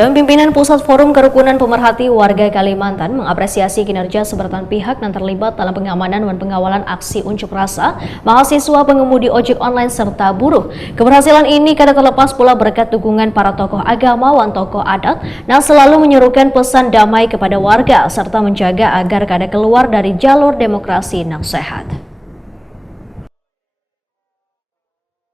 Dewan Pimpinan Pusat Forum Kerukunan Pemerhati Warga Kalimantan mengapresiasi kinerja seberatan pihak yang terlibat dalam pengamanan dan pengawalan aksi unjuk rasa mahasiswa, pengemudi ojek online serta buruh. Keberhasilan ini kadang terlepas pula berkat dukungan para tokoh agama dan tokoh adat yang selalu menyerukan pesan damai kepada warga serta menjaga agar kada keluar dari jalur demokrasi yang sehat.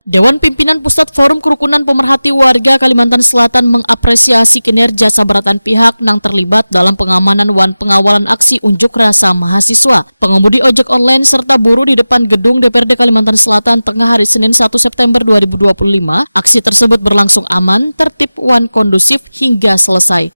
Dewan Pimpinan Pusat Forum Kerukunan Pemerhati Warga Kalimantan Selatan mengapresiasi kinerja saberatan pihak yang terlibat dalam pengamanan dan pengawalan aksi unjuk rasa mahasiswa, pengemudi ojek online serta buruh di depan gedung DPRD Kalimantan Selatan tengah hari Senin 1 September 2025. Aksi tersebut berlangsung aman, tertib, dan kondusif hingga selesai.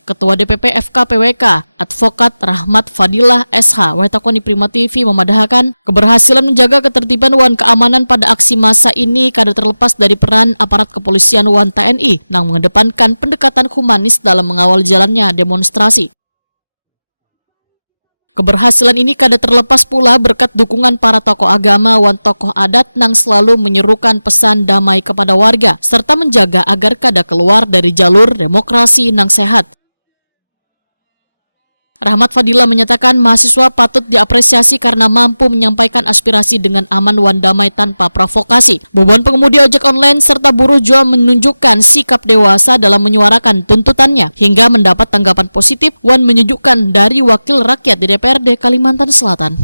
Ketua DPP FKPWK, Advokat Rahmat Fadilah SH, Wetakoni Prima TV memadahkan keberhasilan menjaga ketertiban dan keamanan pada aksi massa ini kada terlepas dari peran aparat kepolisian dan TNI yang mengedepankan pendekatan humanis dalam mengawal jalannya demonstrasi. Keberhasilan ini kada terlepas pula berkat dukungan para tokoh agama dan tokoh adat yang selalu menyerukan pesan damai kepada warga serta menjaga agar kada keluar dari jalur demokrasi yang sehat. Rahmat Fadilah menyatakan mahasiswa patut diapresiasi karena mampu menyampaikan aspirasi dengan aman dan damai tanpa provokasi. Beban pengemudi ojek online serta buruh juga menunjukkan sikap dewasa dalam menyuarakan tuntutannya hingga mendapat tanggapan positif dan menyejukkan dari wakil rakyat di DPRD Kalimantan Selatan.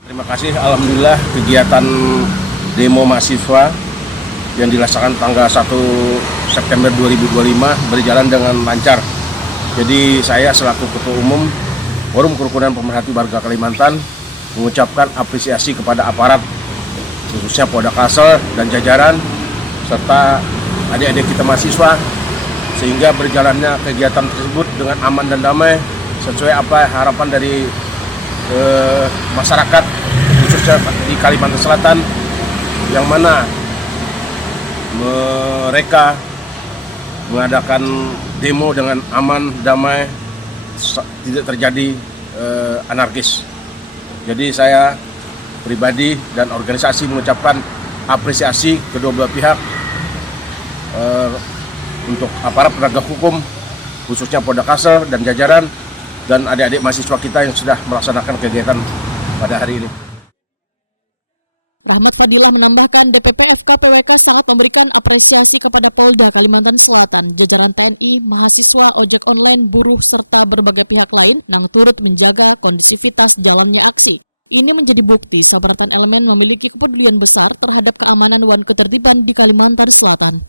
Terima kasih, alhamdulillah kegiatan demo mahasiswa yang dilaksanakan tanggal 1 September 2025 berjalan dengan lancar. Jadi saya selaku Ketua Umum Forum Kerukunan Pemerhati Warga Kalimantan mengucapkan apresiasi kepada aparat, khususnya Polda Kalsel dan jajaran, serta adik-adik kita mahasiswa, sehingga berjalannya kegiatan tersebut dengan aman dan damai sesuai apa harapan dari masyarakat, khususnya di Kalimantan Selatan, yang mana mereka mengadakan demo dengan aman, damai, tidak terjadi anarkis. Jadi saya pribadi dan organisasi mengucapkan apresiasi kedua belah pihak untuk aparat penegak hukum, khususnya Polda Kalsel dan jajaran, dan adik-adik mahasiswa kita yang sudah melaksanakan kegiatan pada hari ini. Rahmat Fadilah menambahkan DPP FKPWK sangat memberikan apresiasi kepada Polda Kalimantan Selatan, jajaran TNI, mahasiswa, ojek online, buruh, serta berbagai pihak lain yang turut menjaga kondisivitas jalannya aksi. Ini menjadi bukti saberatan elemen memiliki kepedulian besar terhadap keamanan dan ketertiban di Kalimantan Selatan.